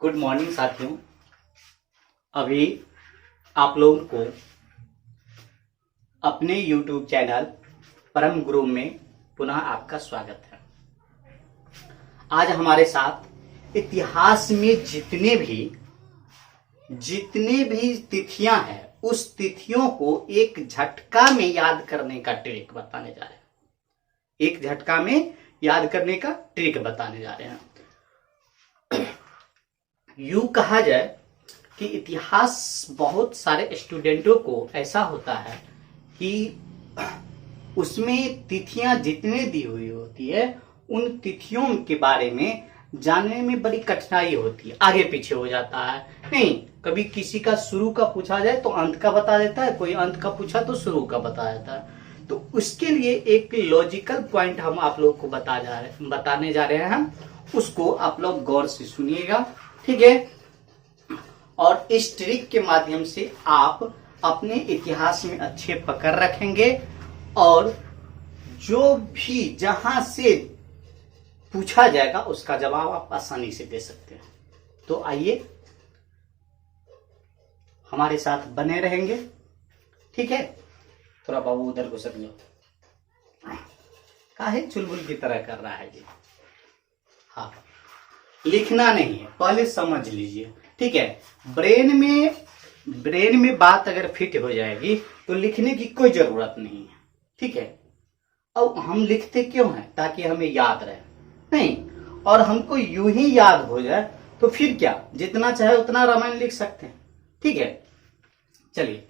Good morning साथियों। अभी आप लोगों को अपने YouTube चैनल परम गुरु में पुनः आपका स्वागत है। आज हमारे साथ इतिहास में जितने भी तिथियां हैं उस तिथियों को एक झटका में याद करने का ट्रिक बताने जा रहे हैं। एक झटका में याद करने का ट्रिक बताने जा रहे हैं। यूं कहा जाए कि इतिहास बहुत सारे स्टूडेंटों को ऐसा होता है कि उसमें तिथियां जितने दी हुई होती है उन तिथियों के बारे में जानने में बड़ी कठिनाई होती है, आगे पीछे हो जाता है। नहीं, कभी किसी का शुरू का पूछा जाए तो अंत का बता देता है, कोई अंत का पूछा तो शुरू का बता देता है। तो उसके लिए एक लॉजिकल पॉइंट हम आप लोग को बताने जा रहे हैं, उसको आप लोग गौर से सुनिएगा, ठीक है। और इस ट्रिक के माध्यम से आप अपने इतिहास में अच्छे पकड़ रखेंगे और जो भी जहां से पूछा जाएगा उसका जवाब आप आसानी से दे सकते हैं। तो आइए हमारे साथ बने रहेंगे, ठीक है। थोड़ा बाबू उधर को सर जाओ, काहे चुलबुल की तरह कर रहा है जी। हाँ, लिखना नहीं है, पहले समझ लीजिए, ठीक है। ब्रेन में बात अगर फिट हो जाएगी तो लिखने की कोई जरूरत नहीं है, ठीक है। अब हम लिखते क्यों हैं? ताकि हमें याद रहे, नहीं, और हमको यूं ही याद हो जाए तो फिर क्या, जितना चाहे उतना रामायण लिख सकते हैं, ठीक है। चलिए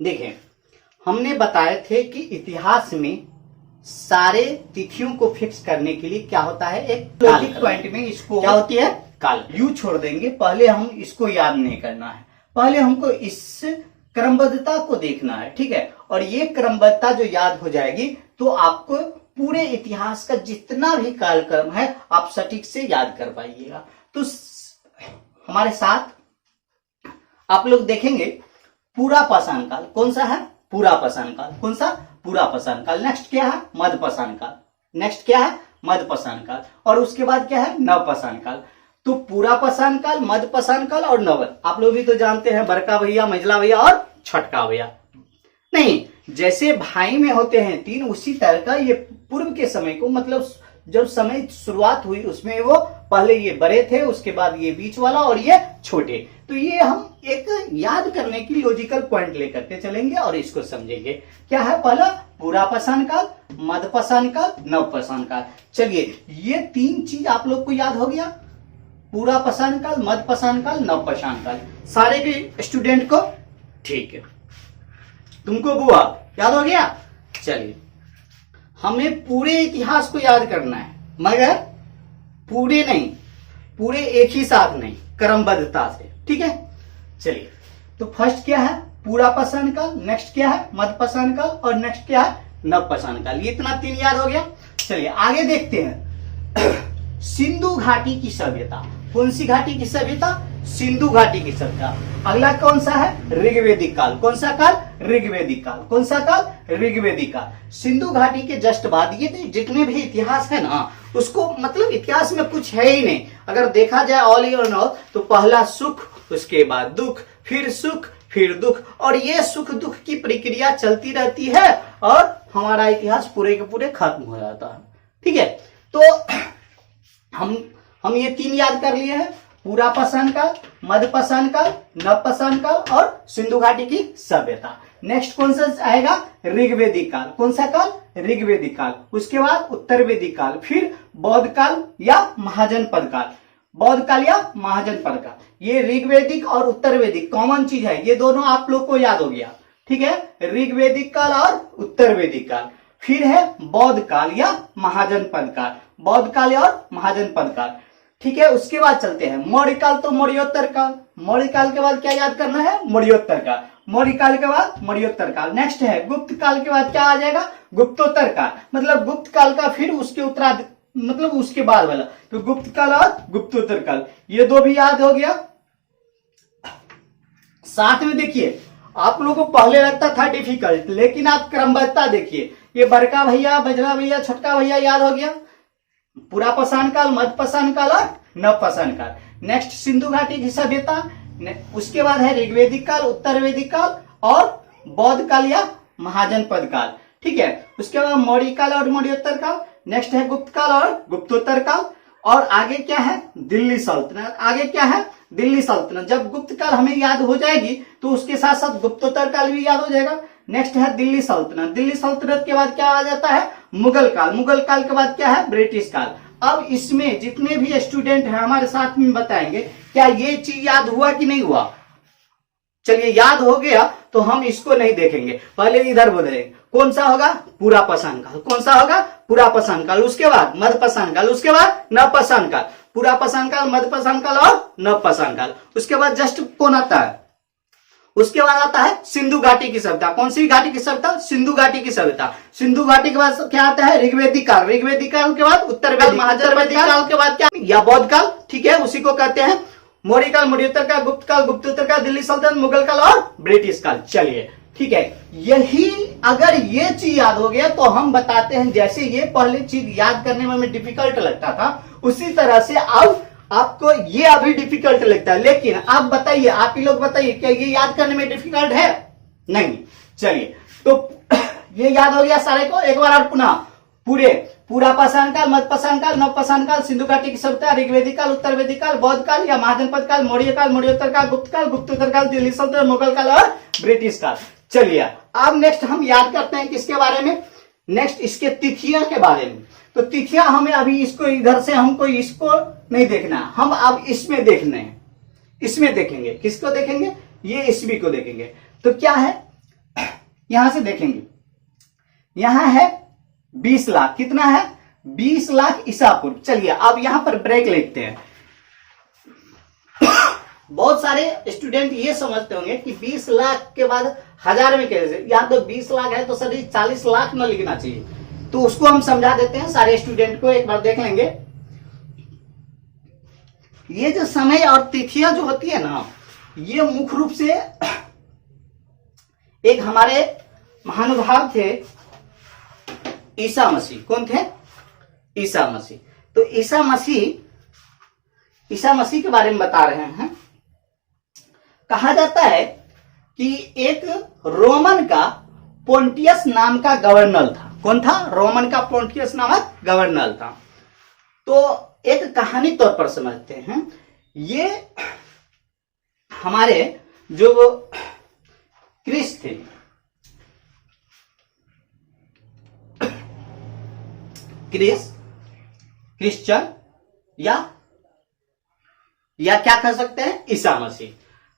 देखें, हमने बताए थे कि इतिहास में सारे तिथियों को फिक्स करने के लिए क्या होता है, एक लॉजिक पॉइंट में इसको क्या होती है, काल। यू छोड़ देंगे, पहले हम इसको याद नहीं करना है, पहले हमको इस क्रमबद्धता को देखना है, ठीक है। और ये क्रमबद्धता जो याद हो जाएगी तो आपको पूरे इतिहास का जितना भी कालक्रम है आप सटीक से याद कर पाइएगा। तो हमारे साथ आप लोग देखेंगे पूरा पाषाण काल कौन सा है, पूरा पाषाण काल कौन सा, पूरा पाषाण काल। नेक्स्ट क्या है, मध्य पाषाण काल। नेक्स्ट क्या है, मध्य पाषाण काल। और उसके बाद क्या है, नव पाषाण काल। तो पूरा पाषाण काल, मध्य पाषाण काल और नव, आप लोग भी तो जानते हैं, बड़का भैया, मझला भैया और छठका भैया। नहीं, जैसे भाई में होते हैं तीन, उसी तरह का ये पूर्व के समय को, मतलब जब समय शुरुआत हुई उसमें वो पहले ये बड़े थे, उसके बाद ये बीच वाला और ये छोटे। तो ये हम एक याद करने की लॉजिकल पॉइंट लेकर के चलेंगे और इसको समझेंगे। क्या है, पहला पूरा पाषाण काल, मध्य पाषाण काल, नव पाषाण काल। चलिए, ये तीन चीज आप लोग को याद हो गया, पूरा पाषाण काल, मध्य पाषाण काल, नव पाषाण काल, सारे के स्टूडेंट को, ठीक है। तुमको बुआ याद हो गया। चलिए, हमें पूरे इतिहास को याद करना है, मगर पूरे नहीं, पूरे एक ही साथ नहीं, क्रमबद्धता से, ठीक है। चलिए, तो फर्स्ट क्या है, पूरा पाषाण काल, नेक्स्ट क्या है, मध्य पाषाण काल, और नेक्स्ट क्या है, नव पाषाण काल। ये इतना तीन याद हो गया। चलिए आगे देखते हैं। सिंधु घाटी की सभ्यता, कौन सी घाटी की सभ्यता, सिंधु घाटी की सभ्यता। अगला कौन सा है, ऋग्वेदिक काल। कौन सा काल, ऋग्वेदिक काल। कौन सा काल, ऋग्वेदिक काल। सिंधु घाटी के जस्ट बाद ये जितने भी इतिहास है ना, उसको मतलब इतिहास में कुछ है ही नहीं। अगर देखा जाए ऑल इन ऑल तो पहला सुख, उसके बाद दुख, फिर सुख, फिर दुख, और ये सुख दुख की प्रक्रिया चलती रहती है और हमारा इतिहास पूरे के पूरे खत्म हो जाता है, ठीक है। तो हम ये तीन याद कर लिए हैं, पूरा पाषाण काल, मध्य पाषाण काल, नव पाषाण काल और सिंधु घाटी की सभ्यता। नेक्स्ट कौन सा आएगा, ऋग्वेदिक काल। कौन सा काल, ऋग्वेदिक काल। उसके बाद उत्तर वेदिक काल, फिर बौद्ध काल या महाजनपद काल। बौद्ध काल या महाजनपद काल, ये ऋग्वेदिक और उत्तर वेदिक कॉमन चीज है, ये दोनों आप लोग को याद हो गया, ठीक है। ऋग्वेदिक काल और उत्तर वेदिक काल। फिर है बौद्ध काल या महाजनपद काल, बौद्ध काल और महाजनपद काल, ठीक है। उसके बाद चलते हैं मौर्य काल, तो मौर्योत्तर काल। मौर्य काल के बाद क्या याद करना है, मौर्योत्तर काल। मौर्य काल के बाद मौर्योत्तर काल। नेक्स्ट है गुप्त काल के बाद क्या आ जाएगा, गुप्तोत्तर काल। मतलब गुप्त काल का फिर उसके उत्तराध, मतलब उसके बाद वाला, तो गुप्त काल और गुप्तोत्तर काल, ये दो भी याद हो गया। साथ में देखिए, आप लोगों को पहले लगता था डिफिकल्ट, लेकिन आप क्रमबद्धता देखिए, ये बड़का भैया, बजरा भैया, छोटका भैया याद हो गया, पुरापाषाण काल, मध्यपाषाण काल और नवपाषाण काल। नेक्स्ट सिंधु घाटी की सभ्यता, उसके बाद है ऋग्वेदिक काल, उत्तर वैदिक काल और बौद्ध काल या महाजनपद काल। ठीक है, उसके बाद मौर्य काल और मौर्योत्तर काल। नेक्स्ट है गुप्त काल और गुप्तोत्तर काल। और आगे क्या है? दिल्ली सल्तनत। आगे क्या है? दिल्ली सल्तनत। जब गुप्त काल हमें याद हो जाएगी तो उसके साथ साथ गुप्तोत्तर काल भी याद हो जाएगा। नेक्स्ट है दिल्ली सल्तनत। दिल्ली सल्तनत के बाद क्या आ जाता है? मुगल काल। मुगल काल के बाद क्या है? ब्रिटिश काल। अब इसमें जितने भी स्टूडेंट हैं हमारे साथ में बताएंगे, क्या ये चीज याद हुआ कि नहीं हुआ? चलिए, याद हो गया तो हम इसको नहीं देखेंगे, पहले इधर बोलेंगे। कौन सा होगा? पुरापाषाण काल। कौन सा होगा? पुरापाषाण काल। उसके बाद मध्यपाषाण काल, उसके बाद नवपाषाण काल। पुरापाषाण काल, मध्यपाषाण काल और नवपाषाण काल। उसके बाद जस्ट कौन आता है? उसके बाद आता है सिंधु घाटी की सभ्यता। कौन सी घाटी की सभ्यता? सिंधु घाटी की सभ्यता। सिंधु घाटी के बाद क्या आता है? ऋग्वेदिक काल। ऋग्वेदिक काल के बाद उत्तर वैदिक, महाजनपदिक काल के बाद क्या? या बौद्ध काल। ठीक है, उसी को कहते हैं मौर्य काल, मौर्योत्तर काल, गुप्त काल, गुप्तोत्तर काल, दिल्ली सल्तनत, मुगल काल और ब्रिटिश काल। चलिए, ठीक है, यही अगर ये चीज याद हो गया तो हम बताते हैं, जैसे ये पहले चीज याद करने में हमें डिफिकल्ट लगता था, उसी तरह से अब आपको ये अभी डिफिकल्ट लगता है। लेकिन आप बताइए, आप ही लोग बताइए, क्या ये याद करने में डिफिकल्ट है? नहीं। चलिए, तो ये याद हो गया सारे को। एक बार और पुनः पुरापाषाण काल, मध्यपाषाण काल, नवपाषाण काल, सिंधु घाटी की सभ्यता, ऋग्वेदिक काल, उत्तर वैदिक काल, बौद्ध काल या महाजनपद काल, मौर्य काल, मौर्योत्तर काल, गुप्तोत्तर काल, दिल्ली सल्तनत, मुगल काल और ब्रिटिश काल। चलिए, अब नेक्स्ट हम याद करते हैं किसके बारे में? नेक्स्ट इसके तिथियां के बारे में। तो तिथियां हमें अभी इसको इधर से हमको इसको नहीं देखना, हम अब इसमें देखने हैं। इसमें देखेंगे, किसको देखेंगे? ये ईस्वी को देखेंगे। तो क्या है? यहां से देखेंगे, यहां है 20 लाख। कितना है? 20 लाख ईसा पूर्व। चलिए, अब यहां पर ब्रेक लेते हैं। बहुत सारे स्टूडेंट ये समझते होंगे कि 20 लाख के बाद हजार में कैसे? यहां तो 20 लाख है तो सर 40 लाख न लिखना चाहिए। तो उसको हम समझा देते हैं सारे स्टूडेंट को, एक बार देख लेंगे। ये जो समय और तिथियां जो होती है ना, ये मुख्य रूप से एक हमारे महानुभाव थे ईसा मसीह। कौन थे? ईसा मसीह। तो ईसा मसीह के बारे में बता रहे हैं। कहा जाता है कि एक रोमन का पोंटियस नाम का गवर्नर था। कौन था? रोमन का पोंटियस नामक गवर्नर था। तो एक कहानी तौर पर समझते हैं, ये हमारे जो क्रिस थे, क्रिश्चियन या क्या कह सकते हैं? ईसा मसीह।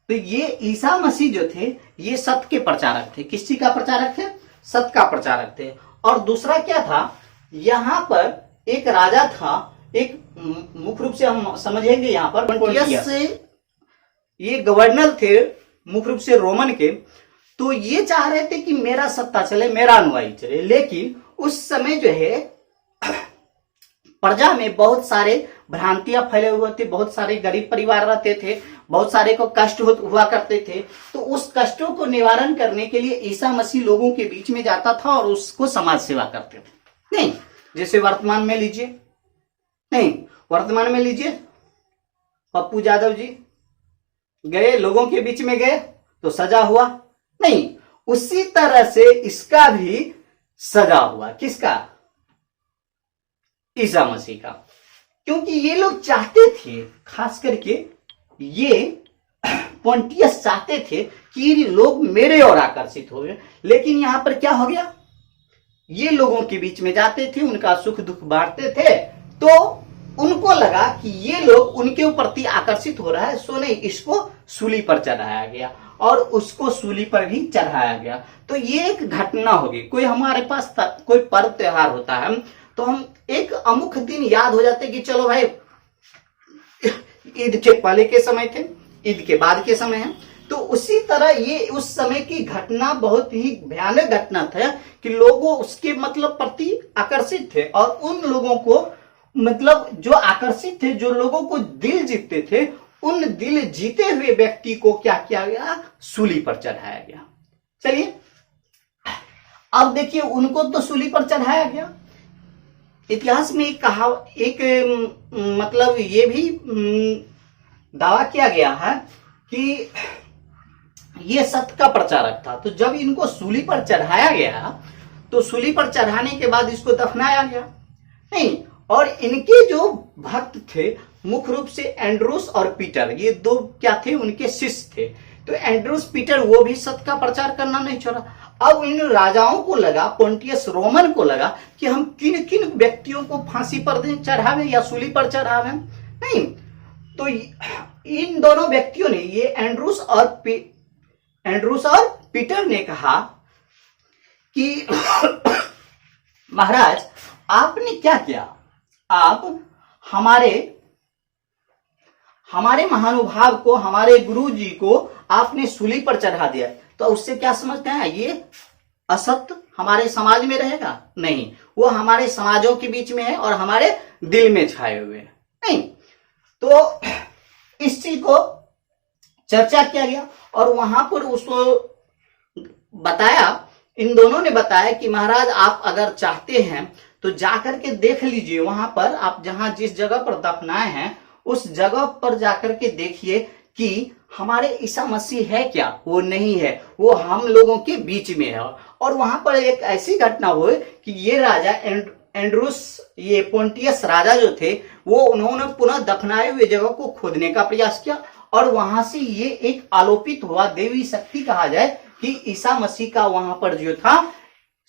तो ये ईसा मसीह जो थे, ये सत्य के प्रचारक थे। किस चीज का प्रचारक थे? सत्य का प्रचारक थे। और दूसरा क्या था? यहां पर एक राजा था, एक मुख्य रूप से हम समझेंगे यहां पर पोंटियस से, ये गवर्नर थे मुख्य रूप से रोमन के। तो ये चाह रहे थे कि मेरा सत्ता चले, मेरा अनुयायी चले। लेकिन उस समय जो है प्रजा में बहुत सारे भ्रांतियां फैले हुए थे, बहुत सारे गरीब परिवार रहते थे, बहुत सारे को कष्ट हुआ करते थे। तो उस कष्टों को निवारण करने के लिए ईसा मसीह लोगों के बीच में जाता था और उसको समाज सेवा करते थे। नहीं, जैसे वर्तमान में लीजिए, नहीं वर्तमान में लीजिए, पप्पू यादव जी गए, लोगों के बीच में गए तो सजा हुआ? नहीं, उसी तरह से इसका भी सजा हुआ। किसका? ईसा मसीह का। क्योंकि ये लोग चाहते थे, खास करके ये पोंटियस चाहते थे कि लोग मेरे और आकर्षित हो गए। लेकिन यहां पर क्या हो गया? ये लोगों के बीच में जाते थे, उनका सुख दुख बांटते थे, तो उनको लगा कि ये लोग उनके प्रति आकर्षित हो रहा है, सो नहीं, इसको सूली पर चढ़ाया गया और उसको सूली पर भी चढ़ाया गया। तो ये एक घटना होगी। कोई हमारे पास कोई पर्व त्योहार होता है तो हम एक अमुक दिन याद हो जाते कि चलो भाई ईद के पहले के समय थे, ईद के बाद के समय है। तो उसी तरह ये उस समय की घटना बहुत ही भयानक घटना था कि लोगों उसके मतलब प्रति आकर्षित थे, और उन लोगों को मतलब जो आकर्षित थे, जो लोगों को दिल जीतते थे, उन दिल जीते हुए व्यक्ति को क्या किया गया? सूली पर चढ़ाया गया। चलिए, अब देखिए, उनको तो सूली पर चढ़ाया गया, इतिहास में एक मतलब ये भी दावा किया गया है कि ये सत्य का प्रचारक था। तो जब इनको सूली पर चढ़ाया गया तो सूली पर चढ़ाने के बाद इसको दफनाया गया नहीं। और इनके जो भक्त थे मुख्य रूप से एंड्रूस और पीटर, ये दो क्या थे, उनके शिष्य थे। तो एंड्रूस पीटर वो भी सत्य का प्रचार करना नहीं छोड़ा। अब इन राजाओं को लगा, पोंटियस रोमन को लगा कि हम किन किन व्यक्तियों को फांसी पर चढ़ावे या सूली पर चढ़ावे नहीं। तो इन दोनों व्यक्तियों ने, ये एंड्रूस और पीटर ने कहा कि महाराज आपने क्या किया, आप हमारे महानुभाव को, हमारे गुरु जी को आपने सूली पर चढ़ा दिया। तो उससे क्या समझते हैं, ये असत्य हमारे समाज में रहेगा नहीं, वो हमारे समाजों के बीच में है और हमारे दिल में छाए हुए हैं नहीं। तो इस चीज को चर्चा किया गया और वहां पर उसको बताया, इन दोनों ने बताया कि महाराज आप अगर चाहते हैं तो जाकर के देख लीजिए, वहां पर आप जहां जिस जगह पर दफनाए हैं उस जगह पर जाकर के देखिए कि हमारे ईसा मसीह है क्या, वो नहीं है, वो हम लोगों के बीच में है। और वहां पर एक ऐसी घटना हुई कि ये राजा एंड्रूस, ये पोंटियस राजा जो थे, वो उन्होंने पुनः दफनाए हुए जगह को खोदने का प्रयास किया और वहां से ये एक आलोपित हुआ, देवी शक्ति कहा जाए, कि ईसा मसीह का वहां पर जो था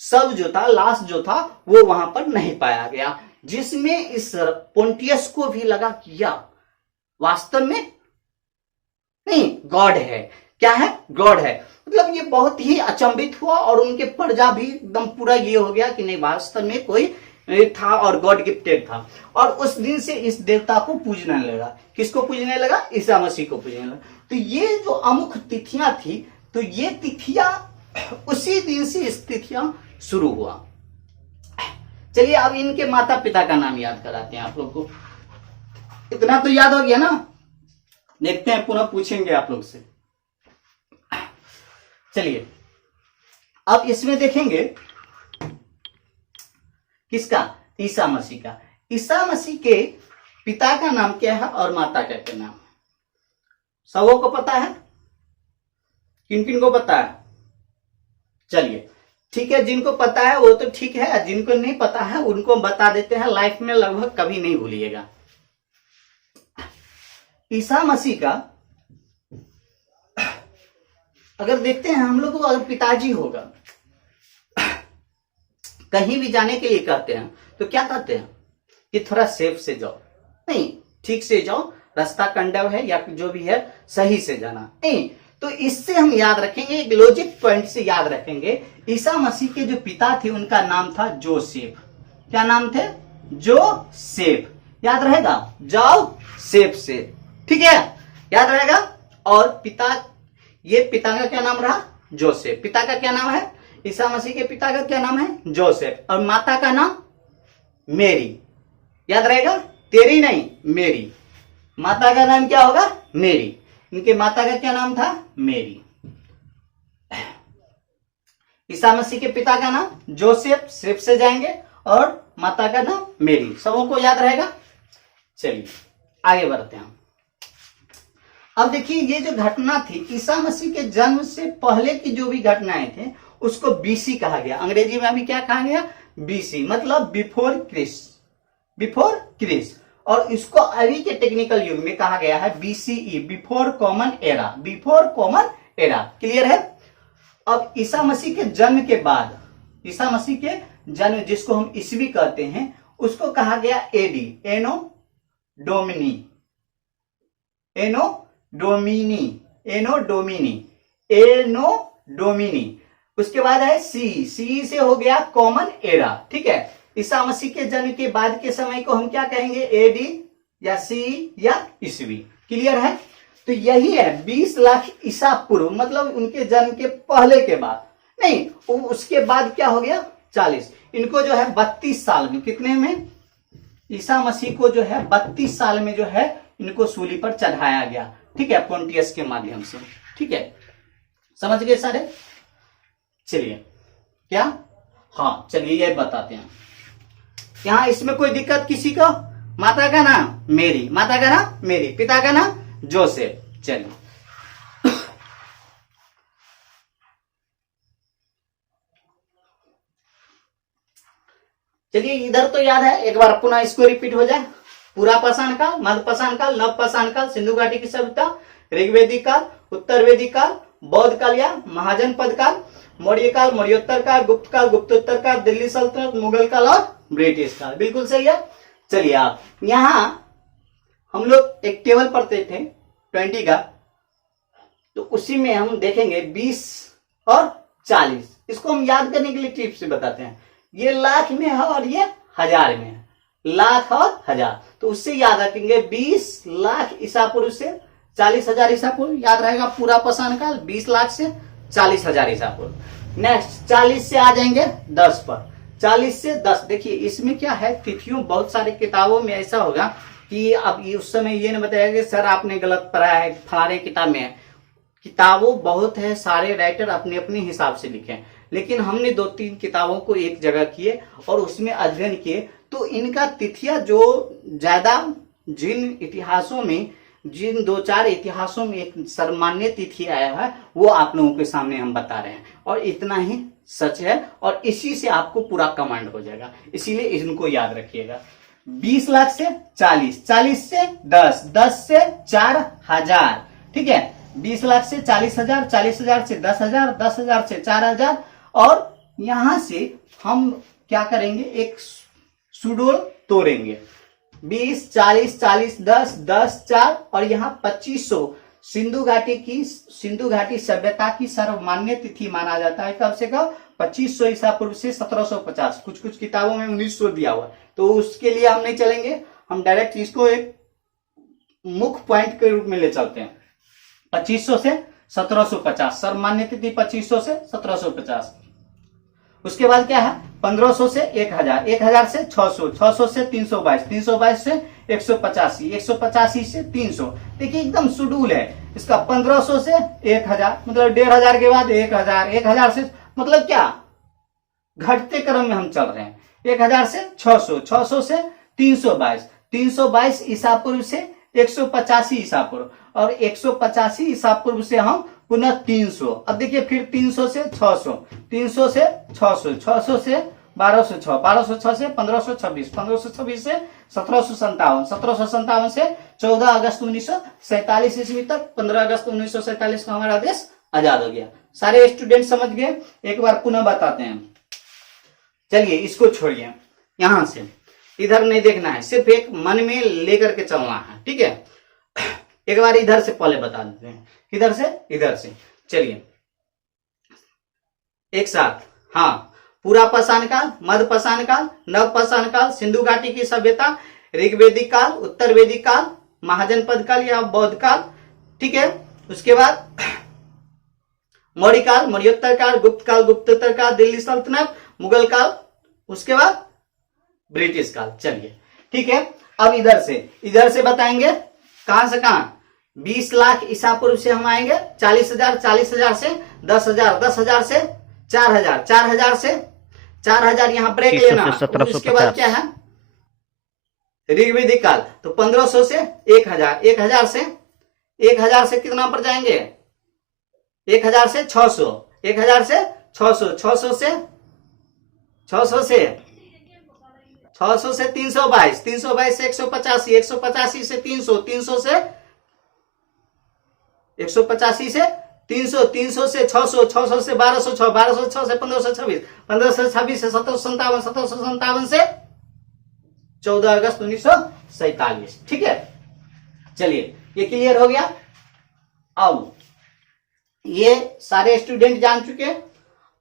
शव जो था, लाश जो था, वो वहां पर नहीं पाया गया। जिसमें इस पोंटियस को भी लगा कि यह वास्तव में नहीं गॉड है। क्या है, गॉड है। मतलब ये बहुत ही अचंभित हुआ और उनके प्रजा भी एकदम पूरा ये हो गया कि नहीं, वास्तव में कोई था और गॉड गिफ्टेड था। और उस दिन से इस देवता को पूजने लगा। किसको पूजने लगा, ईसा मसीह को पूजने लगा। तो ये जो अमुक तिथियां थी, तो ये तिथियां उसी दिन से इस तिथियां शुरू हुआ। चलिए अब इनके माता पिता का नाम याद कराते हैं आप लोग को। इतना तो याद हो गया ना, देखते हैं पुनः पूछेंगे आप लोग से। चलिए अब इसमें देखेंगे किसका, ईसा मसीह का। ईसा मसीह के पिता का नाम क्या है और माता का क्या नाम है, सबों को पता है? किन किन को पता है? चलिए ठीक है, जिनको पता है वो तो ठीक है, जिनको नहीं पता है उनको बता देते हैं, लाइफ में लगभग कभी नहीं भूलिएगा। ईसा मसीह का अगर देखते हैं हम लोग को, अगर पिताजी होगा, कहीं भी जाने के लिए कहते हैं तो क्या कहते हैं कि थोड़ा सेफ से जाओ, नहीं ठीक से जाओ, रास्ता कंडव है या जो भी है सही से जाना नहीं। तो इससे हम याद रखेंगे, एक लॉजिक पॉइंट से याद रखेंगे, ईसा मसीह के जो पिता थे उनका नाम था जोसेफ। क्या नाम थे? जोसेफ। याद रहेगा, जाओ सेफ से, ठीक है, याद रहेगा। और पिता, ये पिता का क्या नाम रहा? जोसेफ। पिता का क्या नाम है? ईसा मसीह के पिता का क्या नाम है? जोसेफ। और माता का नाम मेरी। याद रहेगा, तेरी नहीं मेरी। माता का नाम क्या होगा? मेरी। इनके माता का क्या नाम था? मेरी। ईसा मसीह के पिता का नाम जोसेफ, सेफ से जाएंगे, और माता का नाम मेरी। सबों को याद रहेगा। चलिए आगे बढ़ते हैं। अब देखिए ये जो घटना थी, ईसा मसीह के जन्म से पहले की जो भी घटनाएं थे उसको बीसी कहा गया। अंग्रेजी में अभी क्या कहा गया? बीसी, मतलब बिफोर क्रिस्ट, बिफोर क्रिस्ट। और इसको अभी के टेक्निकल युग में कहा गया है BCE, before common era, before common era. Clear है? अब ईसा मसीह के जन्म के बाद, ईसा मसीह के जन्म जिसको हम ईस्वी कहते हैं, उसको कहा गया एडी, एनो डोमिनी, एनो डोमिनी, एनो डोमिनी, एनो डोमिनी। उसके बाद है सी, सी से हो गया कॉमन एरा। ठीक है, ईसा मसीह के जन्म के बाद के समय को हम क्या कहेंगे? एडी या सी या ईस्वी। क्लियर है? तो यही है 20 लाख ईसा पूर्व, मतलब उनके जन्म के पहले के बाद नहीं, उसके बाद क्या हो गया? 40। इनको जो है 32 साल में, कितने में? ईसा मसीह को जो है 32 साल में जो है इनको सूली पर चढ़ाया गया। ठीक है, पोंटियस के माध्यम से। ठीक है, समझ गए सारे? चलिए क्या, हाँ चलिए ये बताते हैं। यहाँ इसमें कोई दिक्कत किसी को? माता का नाम मेरी, माता का नाम मेरी, पिता का नाम जोसेफ। चलिए चलिए इधर तो याद है, एक बार पुनः इसको रिपीट हो जाए। पूरा पाषाण काल, मध्य पाषाण काल, नव पाषाण काल, सिंधु घाटी की सभ्यता, ऋग्वेदिक काल, उत्तर वेदिक काल, बौद्ध काल या महाजनपद काल, मौर्य काल, मौर्योत्तर काल, गुप्त काल, गुप्तोत्तर काल, दिल्ली सल्तनत, मुगल काल और ब्रिटिश काल। बिल्कुल सही है। चलिए आप यहां हम लोग एक टेबल पढ़ते थे 20 का, तो उसी में हम देखेंगे 20 और 40। इसको हम याद करने के लिए टिप्स बताते हैं। ये लाख में है और ये हजार में है, लाख और हजार, तो उससे याद रखेंगे 20 लाख ईसा पूर्व से 40,000 ईसा पूर्व, याद रहेगा पूरा पाषाण काल 20 लाख से 40,000 ईसा पूर्व। नेक्स्ट 40 से आ जाएंगे 10 पर, 40 से 10। देखिए इसमें क्या है, तिथियों बहुत सारी किताबों में ऐसा होगा कि अब उस समय ये नहीं बताया कि सर आपने गलत पढ़ा है, फलाने किताब में है। किताबों बहुत है, सारे राइटर अपने अपने हिसाब से लिखे, लेकिन हमने 2-3 किताबों को एक जगह किए और उसमें अध्ययन किए, तो इनका तिथियां जो ज्यादा जिन इतिहासों में, जिन 2-4 इतिहासों में एक सर्वमान्य तिथि आया है, वो आप लोगों के सामने हम बता रहे हैं, और इतना ही सच है, और इसी से आपको पूरा कमांड हो जाएगा। इसीलिए इनको याद रखिएगा। 20 लाख से 40, 40 से 10, 10 से 4,000, ठीक है। 20 लाख से 40,000, 40,000 से 10,000, 10,000 से 4,000, और यहां से हम क्या करेंगे, एक सुडोल तोड़ेंगे। 20, 40, 40, 10, 10, 4 और यहाँ 2500 सिंधु घाटी सभ्यता की सर्वमान्य तिथि माना जाता है। कब से कब? 2500 ईसा पूर्व से 1750। कुछ कुछ किताबों में 1900 दिया हुआ, तो उसके लिए हम नहीं चलेंगे, हम डायरेक्ट इसको एक मुख्य पॉइंट के रूप में ले चलते हैं। 2500 से 1750 सर्वमान्य तिथि, 2500 से 1750। उसके बाद क्या है, 1500 से 1000, 1000 से 600, 600 से 322, 322 से 185, 185 से 300। देखिए एकदम शेड्यूल है इसका। 1500 से 1000 मतलब 1500 के बाद 1000, 1000 से मतलब क्या, घटते क्रम में हम चल रहे हैं। 1000 से 600, 600 से 322, 322 ईसा पूर्व से 185 ईसा पूर्व, और 185 ईसा पूर्व से हम पुनः 300। अब देखिए फिर 300 से 600, 300 से 600, 600 से 1206, 1206 से 1526, 1526 से 1757, 1757 से 14 अगस्त 1947 ईस्वी तक। 15 अगस्त 1947 को हमारा देश आजाद हो गया। सारे स्टूडेंट समझ गए? एक बार पुनः बताते हैं। चलिए इसको छोड़िए, यहां से इधर नहीं देखना है, सिर्फ एक मन में लेकर के चलना है, ठीक है। एक बार इधर से पहले बता देते हैं, इधर से, इधर से। चलिए एक साथ, हाँ। पूरा पाषाण काल, मध्य पाषाण काल, नव पाषाण काल, सिंधु घाटी की सभ्यता, ऋग्वेदिक काल, उत्तर वेदिक काल, महाजनपद काल या बौद्ध काल, ठीक है। उसके बाद मौर्य काल, मौर्योत्तर काल, गुप्त काल, गुप्तोत्तर काल, दिल्ली सल्तनत, मुगल काल, उसके बाद ब्रिटिश काल। चलिए ठीक है। अब इधर से बताएंगे, कहां से कहां, 20 लाख ईसा पूर्व से हम आएंगे 40,000, 40,000 से 10,000, 10,000 से 4,000, 4,000 से 4,000, यहां ब्रेक लेना। उसके बाद क्या है, ऋग्वेदिक काल, तो 1500 से 1000, 1000 से कितना पर जाएंगे, 1000 से 600, 1000 से 600, 600 से 322, 322 से 185, 185 से 300, 300 से 185 से 300, 300 से 600, 600 से 1206, 1206 से 1526, 1526 से 1757, 1757 से 14 अगस्त 1947, ठीक है। चलिए ये क्लियर हो गया। अब ये सारे स्टूडेंट जान चुके।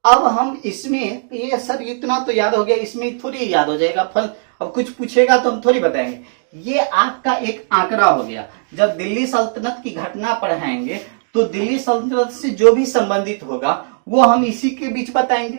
अब हम इसमें, ये सर इतना तो याद हो गया, इसमें थोड़ी याद हो जाएगा फल, अब कुछ पूछेगा तो हम थोड़ी बताएंगे। ये आपका एक आंकड़ा हो गया। जब दिल्ली सल्तनत की घटना पढ़ाएंगे तो दिल्ली सल्तनत से जो भी संबंधित होगा वो हम इसी के बीच बताएंगे,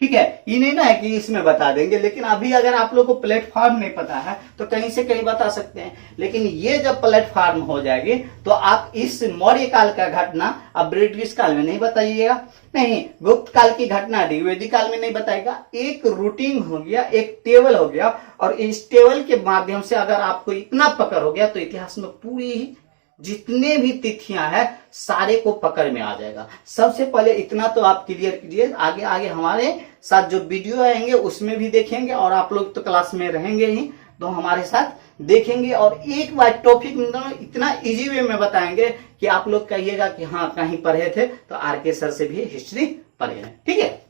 ठीक है, ये नहीं ना है कि इसमें बता देंगे, लेकिन अभी अगर आप लोग को प्लेटफॉर्म नहीं पता है तो कहीं से कहीं बता सकते हैं, लेकिन ये जब प्लेटफॉर्म हो जाएगी तो आप इस मौर्य काल का घटना अब ब्रिटिश काल में नहीं बताइएगा, नहीं गुप्त काल की घटना ऋग्वेदिक काल में नहीं बताएगा। एक रूटीन हो गया, एक टेबल हो गया, और इस टेबल के माध्यम से अगर आपको इतना पकड़ हो गया तो इतिहास में पूरी जितने भी तिथियां हैं सारे को पकड़ में आ जाएगा। सबसे पहले इतना तो आप क्लियर कीजिए, आगे आगे हमारे साथ जो वीडियो आएंगे उसमें भी देखेंगे, और आप लोग तो क्लास में रहेंगे ही तो हमारे साथ देखेंगे, और एक बार टॉपिक इतना इजी वे में बताएंगे कि आप लोग कहिएगा कि हाँ कहीं पढ़े थे तो आर के सर से भी हिस्ट्री पढ़े हैं। ठीक है।